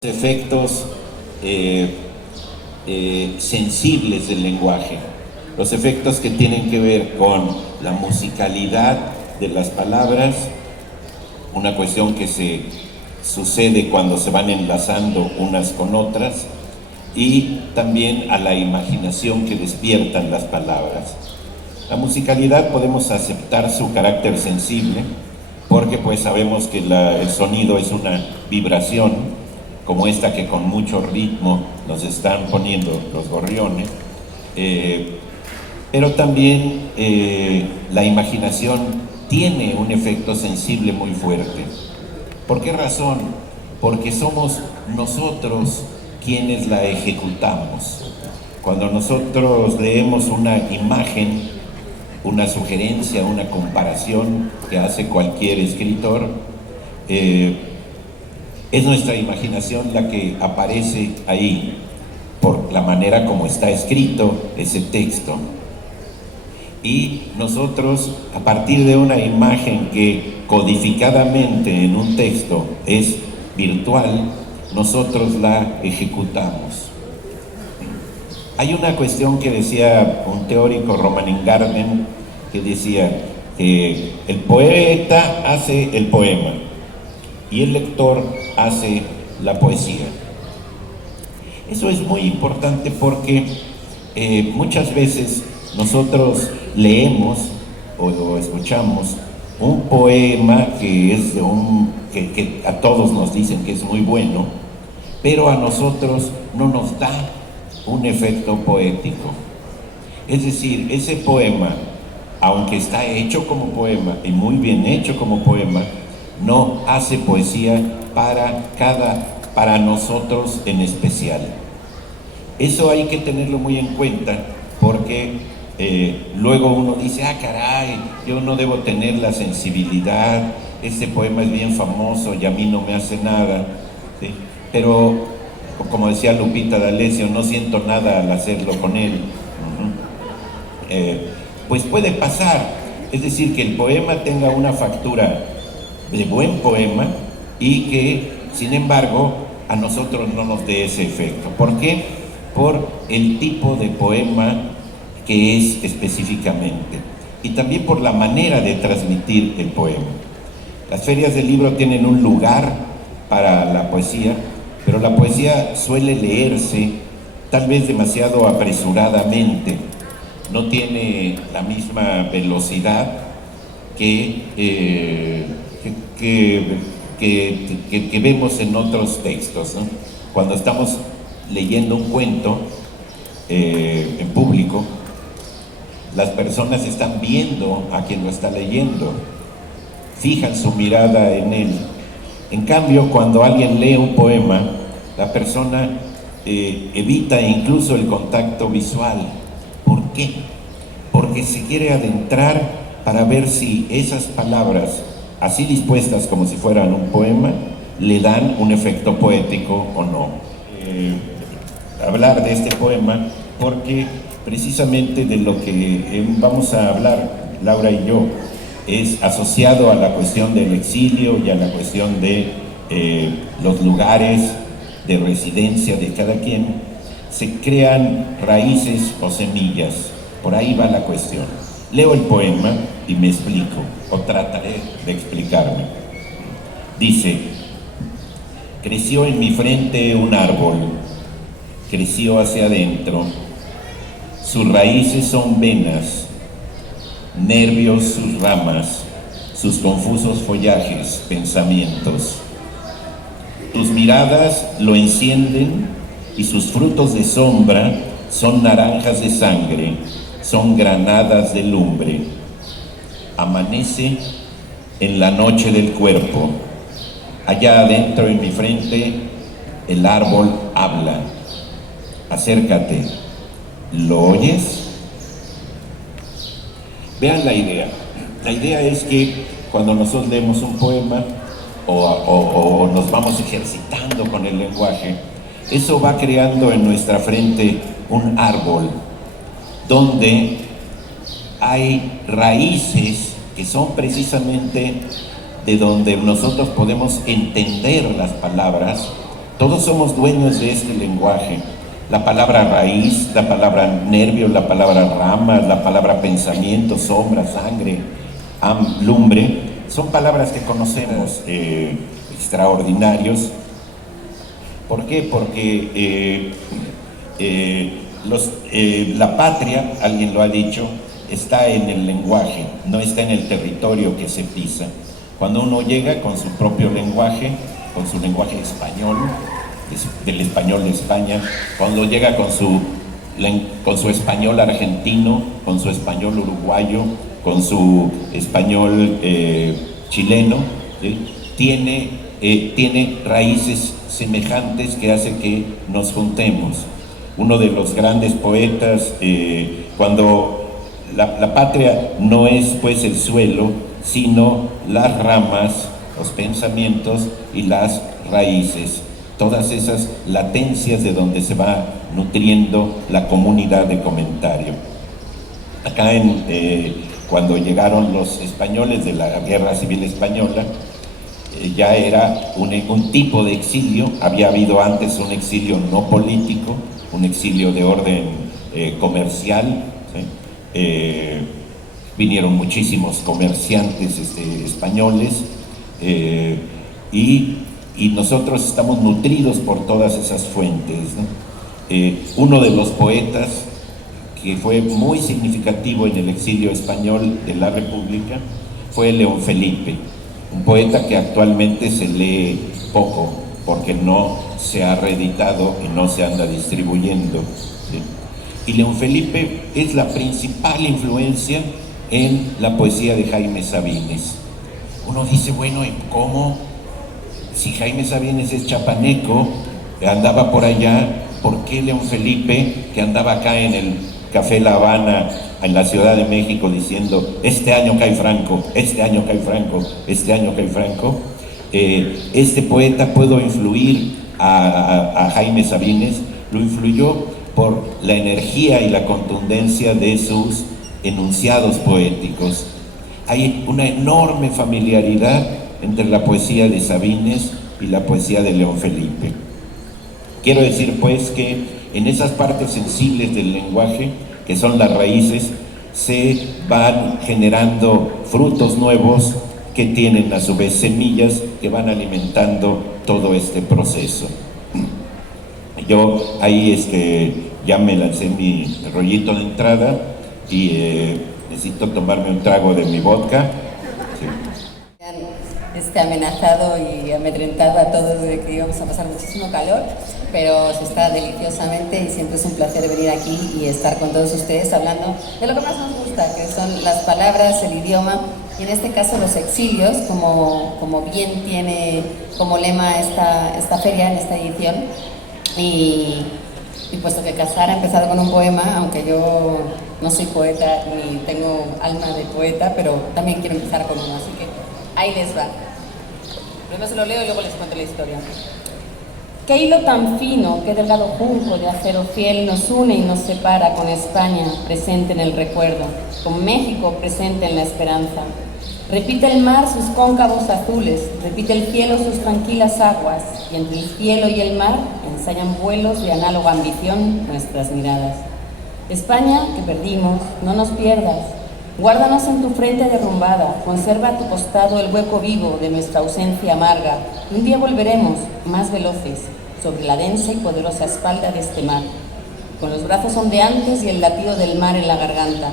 Efectos sensibles del lenguaje, los efectos que tienen que ver con la musicalidad de las palabras, una cuestión que se sucede cuando se van enlazando unas con otras, y también a la imaginación que despiertan las palabras. La musicalidad podemos aceptar su carácter sensible porque pues sabemos que el sonido es una vibración como esta que con mucho ritmo nos están poniendo los gorriones, pero también la imaginación tiene un efecto sensible muy fuerte. ¿Por qué razón? Porque somos nosotros quienes la ejecutamos. Cuando nosotros leemos una imagen, una sugerencia, una comparación que hace cualquier escritor, es nuestra imaginación la que aparece ahí por la manera como está escrito ese texto. Y nosotros, a partir de una imagen que codificadamente en un texto es virtual, nosotros la ejecutamos. Hay una cuestión que decía un teórico, Roman Ingarden, que decía que el poeta hace el poema y el lector hace la poesía. Eso es muy importante porque muchas veces nosotros leemos o escuchamos un poema que es que a todos nos dicen que es muy bueno, pero a nosotros no nos da un efecto poético. Es decir, ese poema, aunque está hecho como poema y muy bien hecho como poema, no hace poesía para nosotros en especial. Eso hay que tenerlo muy en cuenta porque luego uno dice, caray, yo no debo tener la sensibilidad, este poema es bien famoso y a mí no me hace nada, ¿sí? Pero, como decía Lupita D'Alessio, no siento nada al hacerlo con él. Pues puede pasar, es decir, que el poema tenga una factura de buen poema y que, sin embargo, a nosotros no nos dé ese efecto. ¿Por qué? Por el tipo de poema que es específicamente y también por la manera de transmitir el poema. Las ferias del libro tienen un lugar para la poesía, pero la poesía suele leerse tal vez demasiado apresuradamente, no tiene la misma velocidad que vemos en otros textos, ¿no? Cuando estamos leyendo un cuento en público, las personas están viendo a quien lo está leyendo, fijan su mirada en él. En cambio, cuando alguien lee un poema, la persona evita incluso el contacto visual. ¿Por qué? Porque se quiere adentrar para ver si esas palabras, así dispuestas como si fueran un poema, le dan un efecto poético o no. Hablar de este poema porque precisamente de lo que vamos a hablar, Laura y yo, es asociado a la cuestión del exilio y a la cuestión de los lugares de residencia de cada quien. Se crean raíces o semillas, por ahí va la cuestión. Leo el poema y me explico, o trataré de explicarme. Dice: creció en mi frente un árbol, creció hacia adentro, sus raíces son venas, nervios sus ramas, sus confusos follajes, pensamientos. Tus miradas lo encienden y sus frutos de sombra son naranjas de sangre, son granadas de lumbre. Amanece en la noche del cuerpo. Allá adentro en mi frente el árbol habla. Acércate. ¿Lo oyes? Vean la idea. La idea es que cuando nosotros leemos un poema o nos vamos ejercitando con el lenguaje, eso va creando en nuestra frente un árbol donde hay raíces que son precisamente de donde nosotros podemos entender las palabras Todos somos dueños de este lenguaje. La palabra raíz, la palabra nervio, la palabra rama, la palabra pensamiento, sombra, sangre, lumbre, son palabras que conocemos, extraordinarios. ¿Por qué? Porque la patria, alguien lo ha dicho, está en el lenguaje, no está en el territorio que se pisa. Cuando uno llega con su propio lenguaje, con su lenguaje español, del español de España, cuando llega con su español argentino, con su español uruguayo, con su español chileno, ¿sí? Tiene raíces semejantes que hace que nos juntemos. Uno de los grandes poetas, cuando la patria no es pues el suelo, sino las ramas, los pensamientos y las raíces, todas esas latencias de donde se va nutriendo la comunidad de comentario. Acá cuando llegaron los españoles de la Guerra Civil Española, ya era un tipo de exilio. Había habido antes un exilio no político, un exilio de orden comercial, ¿sí? Vinieron muchísimos comerciantes españoles, y nosotros estamos nutridos por todas esas fuentes, ¿no? Uno de los poetas que fue muy significativo en el exilio español de la República fue León Felipe, un poeta que actualmente se lee poco porque no se ha reeditado y no se anda distribuyendo, ¿sí? Y León Felipe es la principal influencia en la poesía de Jaime Sabines. Uno dice, bueno, ¿y cómo? Si Jaime Sabines es chapaneco, andaba por allá, ¿por qué León Felipe, que andaba acá en el Café La Habana, en la Ciudad de México, diciendo, este año cae Franco, este año cae Franco, este año cae Franco? Este poeta pudo influir a Jaime Sabines, lo influyó por la energía y la contundencia de sus enunciados poéticos. Hay una enorme familiaridad entre la poesía de Sabines y la poesía de León Felipe. Quiero decir pues que en esas partes sensibles del lenguaje, que son las raíces, se van generando frutos nuevos que tienen a su vez semillas que van alimentando todo este proceso. Yo ahí ya me lancé mi rollito de entrada y necesito tomarme un trago de mi vodka. Sí. Amenazado y amedrentado a todos de que íbamos a pasar muchísimo calor, pero se está deliciosamente y siempre es un placer venir aquí y estar con todos ustedes hablando de lo que más nos gusta, que son las palabras, el idioma y en este caso los exilios, como bien tiene como lema esta feria, en esta edición. Y puesto que Casar ha empezado con un poema, aunque yo no soy poeta ni tengo alma de poeta, pero también quiero empezar con uno, así que ahí les va. Primero se lo leo y luego les cuento la historia. Qué hilo tan fino, qué delgado junco de acero fiel nos une y nos separa con España presente en el recuerdo, con México presente en la esperanza. Repite el mar sus cóncavos azules, repite el cielo sus tranquilas aguas, y entre el cielo y el mar ensayan vuelos de análoga ambición nuestras miradas. España, que perdimos, no nos pierdas. Guárdanos en tu frente derrumbada, conserva a tu costado el hueco vivo de nuestra ausencia amarga. Un día volveremos, más veloces, sobre la densa y poderosa espalda de este mar, con los brazos ondeantes y el latido del mar en la garganta.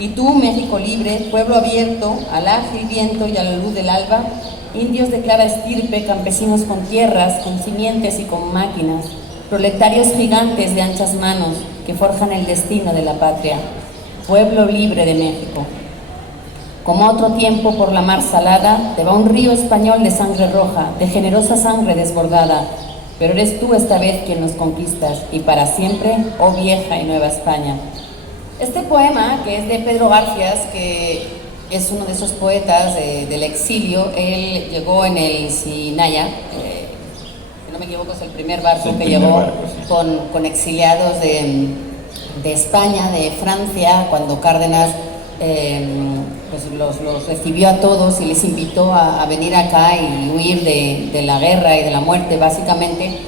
Y tú, México libre, pueblo abierto, al ágil viento y a la luz del alba, indios de clara estirpe, campesinos con tierras, con simientes y con máquinas, proletarios gigantes de anchas manos que forjan el destino de la patria. Pueblo libre de México. Como otro tiempo por la mar salada, te va un río español de sangre roja, de generosa sangre desbordada, pero eres tú esta vez quien nos conquistas, y para siempre, oh vieja y nueva España. Este poema, que es de Pedro Garfias, que es uno de esos poetas del exilio, él llegó en el Sinaya, si no me equivoco es el primer barco que llegó con exiliados de España, de Francia, cuando Cárdenas pues los recibió a todos y les invitó a venir acá y huir de la guerra y de la muerte, básicamente.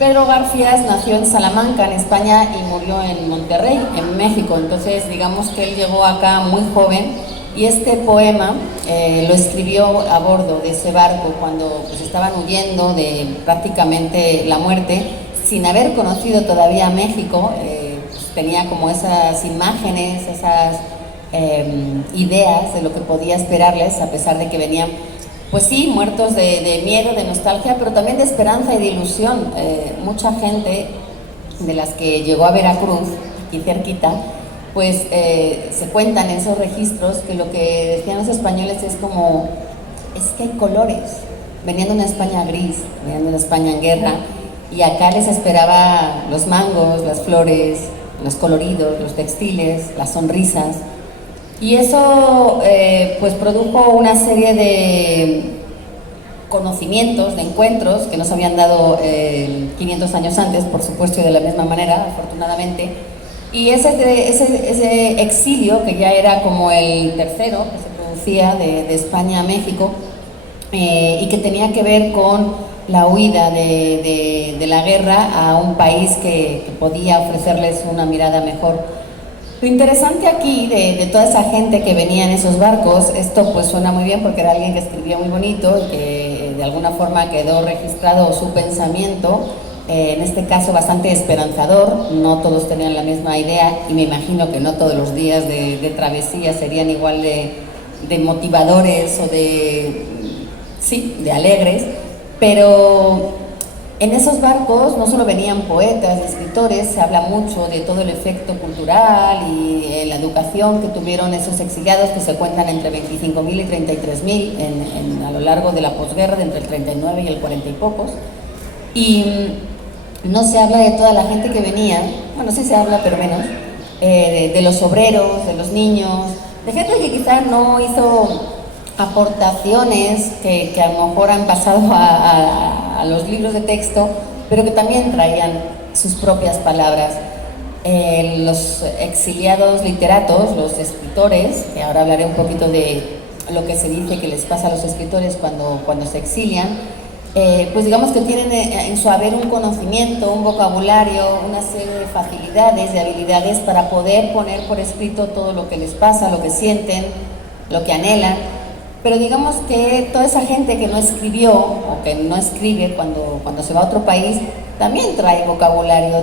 Pedro Garfias nació en Salamanca, en España, y murió en Monterrey, en México. Entonces, digamos que él llegó acá muy joven y este poema lo escribió a bordo de ese barco cuando pues, estaban huyendo de prácticamente la muerte, sin haber conocido todavía México. Pues, tenía como esas imágenes, esas ideas de lo que podía esperarles, a pesar de que venían, pues sí, muertos de miedo, de nostalgia, pero también de esperanza y de ilusión. Mucha gente de las que llegó a Veracruz, aquí cerquita, pues se cuentan en esos registros que lo que decían los españoles es como, es que hay colores. Venían de una España gris, venían de una España en guerra, y acá les esperaba los mangos, las flores, los coloridos, los textiles, las sonrisas. Y eso pues produjo una serie de conocimientos, de encuentros que nos habían dado 500 años antes, por supuesto, y de la misma manera, afortunadamente. Y ese exilio, que ya era como el tercero que se producía de España a México, y que tenía que ver con la huida de la guerra a un país que podía ofrecerles una mirada mejor. Lo interesante aquí de toda esa gente que venía en esos barcos, esto pues suena muy bien porque era alguien que escribía muy bonito y que de alguna forma quedó registrado su pensamiento, en este caso bastante esperanzador. No todos tenían la misma idea y me imagino que no todos los días de travesía serían igual de motivadores o de alegres, pero en esos barcos no solo venían poetas y escritores, se habla mucho de todo el efecto cultural y la educación que tuvieron esos exiliados, que se cuentan entre 25.000 y 33.000 a lo largo de la posguerra, de entre el 39 y el 40 y pocos. Y no se habla de toda la gente que venía, bueno, sí se habla, pero menos, de los obreros, de los niños, de gente que quizás no hizo aportaciones que a lo mejor han pasado a los libros de texto, pero que también traían sus propias palabras. Los exiliados literatos, los escritores, que ahora hablaré un poquito de lo que se dice que les pasa a los escritores cuando se exilian, pues digamos que tienen en su haber un conocimiento, un vocabulario, una serie de facilidades, de habilidades para poder poner por escrito todo lo que les pasa, lo que sienten, lo que anhelan. Pero digamos que toda esa gente que no escribió o que no escribe cuando se va a otro país, también trae vocabulario,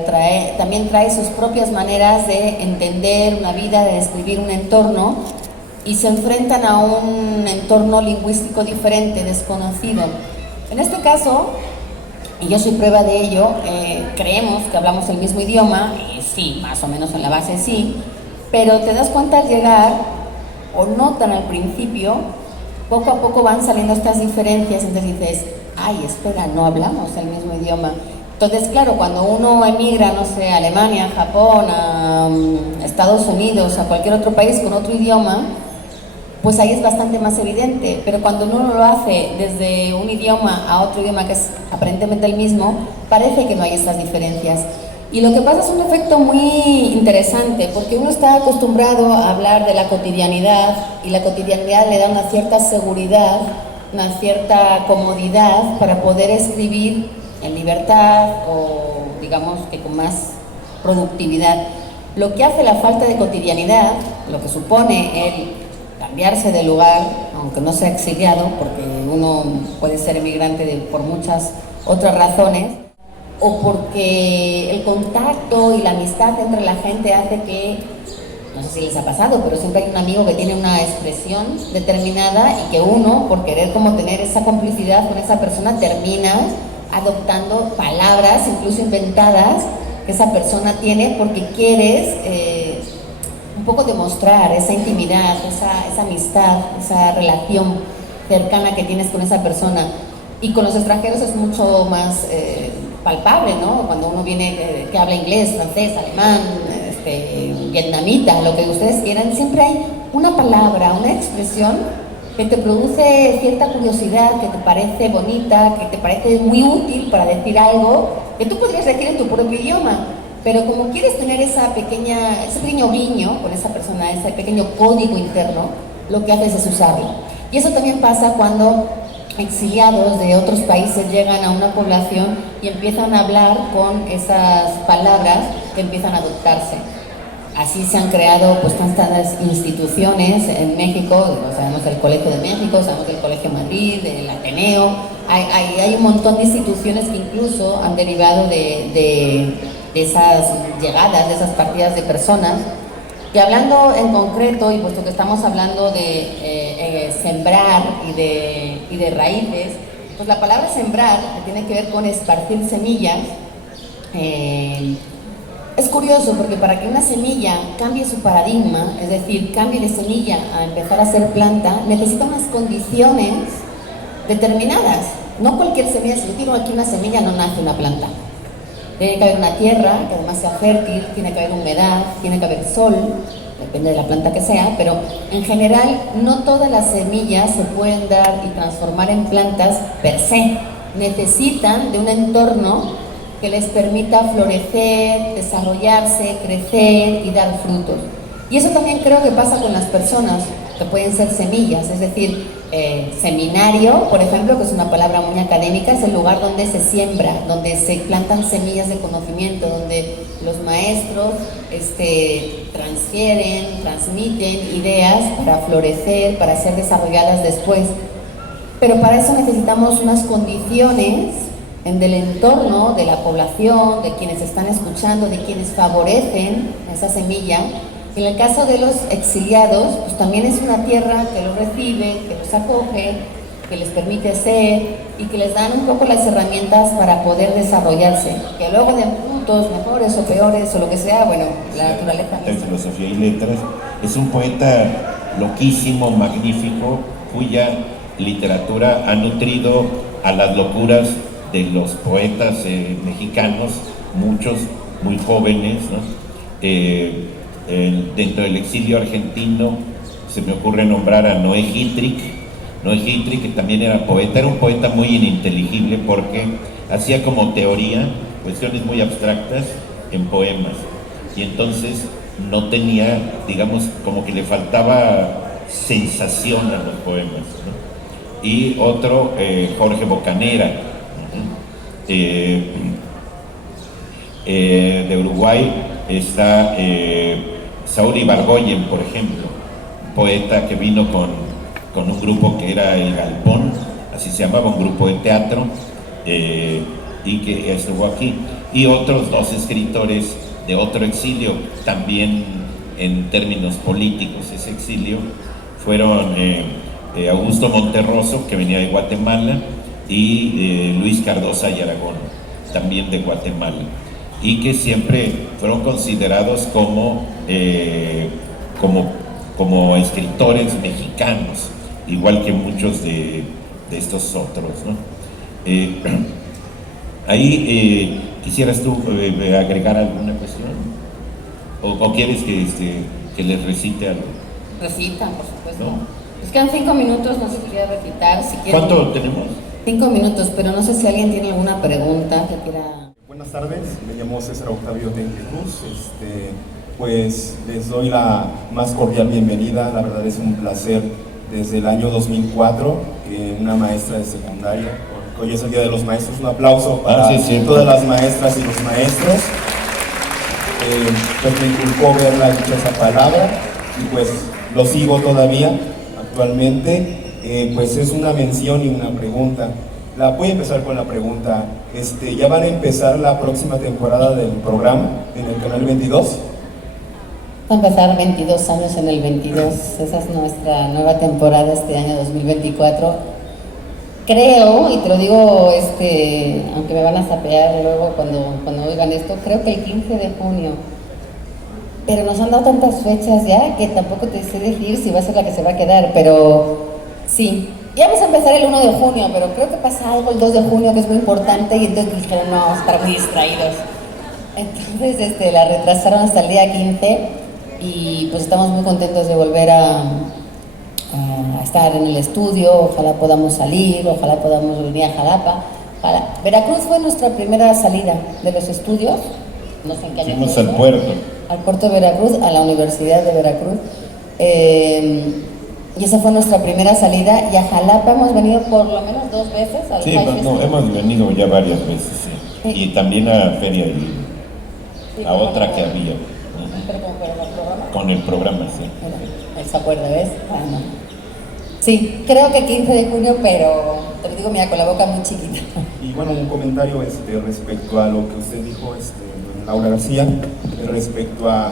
también trae sus propias maneras de entender una vida, de describir un entorno, y se enfrentan a un entorno lingüístico diferente, desconocido. En este caso, y yo soy prueba de ello, creemos que hablamos el mismo idioma, y sí, más o menos en la base sí, pero te das cuenta al llegar, o notan al principio, poco a poco van saliendo estas diferencias, entonces dices, ay, espera, no hablamos el mismo idioma. Entonces, claro, cuando uno emigra, no sé, a Alemania, a Japón, a Estados Unidos, a cualquier otro país con otro idioma, pues ahí es bastante más evidente, pero cuando uno lo hace desde un idioma a otro idioma que es aparentemente el mismo, parece que no hay estas diferencias. Y lo que pasa es un efecto muy interesante, porque uno está acostumbrado a hablar de la cotidianidad, y la cotidianidad le da una cierta seguridad, una cierta comodidad para poder escribir en libertad o digamos que con más productividad. Lo que hace la falta de cotidianidad, lo que supone el cambiarse de lugar, aunque no sea exiliado, porque uno puede ser emigrante por muchas otras razones, o porque el contacto y la amistad entre la gente hace que, no sé si les ha pasado, pero siempre hay un amigo que tiene una expresión determinada y que uno, por querer como tener esa complicidad con esa persona, termina adoptando palabras, incluso inventadas, que esa persona tiene porque quieres un poco demostrar esa intimidad, esa amistad, esa relación cercana que tienes con esa persona. Y con los extranjeros es mucho más palpable, ¿no? Cuando uno viene que habla inglés, francés, alemán, vietnamita, lo que ustedes quieran, siempre hay una palabra, una expresión que te produce cierta curiosidad, que te parece bonita, que te parece muy útil para decir algo que tú podrías decir en tu propio idioma, pero como quieres tener ese pequeño guiño con esa persona, ese pequeño código interno, lo que haces es usarlo. Y eso también pasa cuando exiliados de otros países llegan a una población y empiezan a hablar con esas palabras que empiezan a adoptarse. Así se han creado pues tantas instituciones en México, sabemos el Colegio de México, sabemos el Colegio de Madrid, el Ateneo, hay un montón de instituciones que incluso han derivado de esas llegadas, de esas partidas de personas. Y hablando en concreto, y puesto que estamos hablando de sembrar y de raíces, pues la palabra sembrar, que tiene que ver con esparcir semillas, es curioso porque para que una semilla cambie su paradigma, es decir, cambie de semilla a empezar a ser planta, necesita unas condiciones determinadas. No cualquier semilla, si yo tiro aquí una semilla no nace una planta. Tiene que haber una tierra que además sea fértil, tiene que haber humedad, tiene que haber sol, depende de la planta que sea, pero en general no todas las semillas se pueden dar y transformar en plantas per se. Necesitan de un entorno que les permita florecer, desarrollarse, crecer y dar frutos. Y eso también creo que pasa con las personas, que pueden ser semillas, es decir, seminario, por ejemplo, que es una palabra muy académica, es el lugar donde se siembra, donde se plantan semillas de conocimiento, donde los maestros transfieren, transmiten ideas para florecer, para ser desarrolladas después. Pero para eso necesitamos unas condiciones del entorno, de la población, de quienes están escuchando, de quienes favorecen esa semilla. En el caso de los exiliados, pues también es una tierra que los recibe, que los acoge, que les permite ser y que les dan un poco las herramientas para poder desarrollarse. Que luego de puntos mejores o peores o lo que sea, bueno, la naturaleza misma. En filosofía y letras es un poeta loquísimo, magnífico, cuya literatura ha nutrido a las locuras de los poetas mexicanos, muchos muy jóvenes, ¿no? Dentro del exilio argentino se me ocurre nombrar a Noé Gittrich, que también era un poeta muy ininteligible porque hacía como teoría, cuestiones muy abstractas en poemas, y entonces no tenía, digamos, como que le faltaba sensación a los poemas, ¿no? Y otro, Jorge Bocanera, de Uruguay está Saúl Ibargüen, por ejemplo, poeta que vino con un grupo que era El Galpón, así se llamaba, un grupo de teatro, y que estuvo aquí. Y otros dos escritores de otro exilio, también en términos políticos, ese exilio, fueron Augusto Monterroso, que venía de Guatemala, y Luis Cardosa y Aragón, también de Guatemala, y que siempre fueron considerados como escritores mexicanos, igual que muchos de estos otros, ¿no? Ahí ¿quisieras tú agregar alguna cuestión? ¿O quieres que les recite algo? Recitan, por supuesto. ¿No? Nos quedan 5 minutos, no sé si quiere recitar. Si quieren, ¿cuánto tenemos? 5 minutos, pero no sé si alguien tiene alguna pregunta que quiera. Buenas tardes, me llamo César Octavio Tenque Cruz. Pues les doy la más cordial bienvenida. La verdad es un placer desde el año 2004 que una maestra de secundaria, hoy es el Día de los Maestros, un aplauso para todas las maestras y los maestros. Pues me inculcó verla dicho esa palabra y pues lo sigo todavía actualmente. Pues es una mención y una pregunta. Voy a empezar con la pregunta. ¿Ya van a empezar la próxima temporada del programa en el canal 22? Va a empezar 22 años en el 22. Esa es nuestra nueva temporada este año 2024. Creo, y te lo digo, aunque me van a sapear luego cuando oigan esto, creo que el 15 de junio. Pero nos han dado tantas fechas ya que tampoco te sé decir si va a ser la que se va a quedar, pero sí. Ya vamos a empezar el 1 de junio, pero creo que pasa algo el 2 de junio que es muy importante y entonces dijeron, no, vamos a estar muy distraídos. Entonces la retrasaron hasta el día 15 y pues estamos muy contentos de volver a estar en el estudio. Ojalá podamos salir, ojalá podamos venir a Jalapa. Veracruz fue nuestra primera salida de los estudios, no sé en qué año. Fuimos al puerto. Al puerto de Veracruz, a la Universidad de Veracruz. Y esa fue nuestra primera salida, y a Jalapa hemos venido por lo menos 2 veces al Sí, High no, Festival. hemos venido ya varias veces, sí. Sí. Y también a Feria del Libro, Sí, a otra que había. Pero como para el programa. Con el programa, sí. Mira, él se acuerda, ¿ves? Ah, no. Sí, creo que 15 de junio, pero te lo digo, mira, con la boca muy chiquita. Y bueno, un comentario respecto a lo que usted dijo, Laura García, respecto a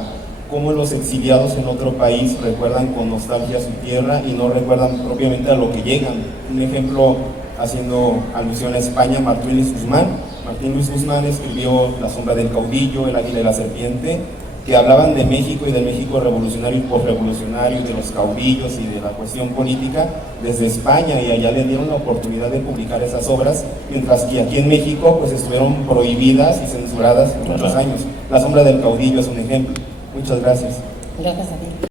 cómo los exiliados en otro país recuerdan con nostalgia su tierra y no recuerdan propiamente a lo que llegan. Un ejemplo, haciendo alusión a España, Martín Luis Guzmán. Martín Luis Guzmán escribió La sombra del caudillo, El águila y la serpiente, que hablaban de México y del México revolucionario y posrevolucionario, de los caudillos y de la cuestión política desde España, y allá le dieron la oportunidad de publicar esas obras, mientras que aquí en México pues estuvieron prohibidas y censuradas muchos años. La sombra del caudillo es un ejemplo. Muchas gracias. Gracias a ti.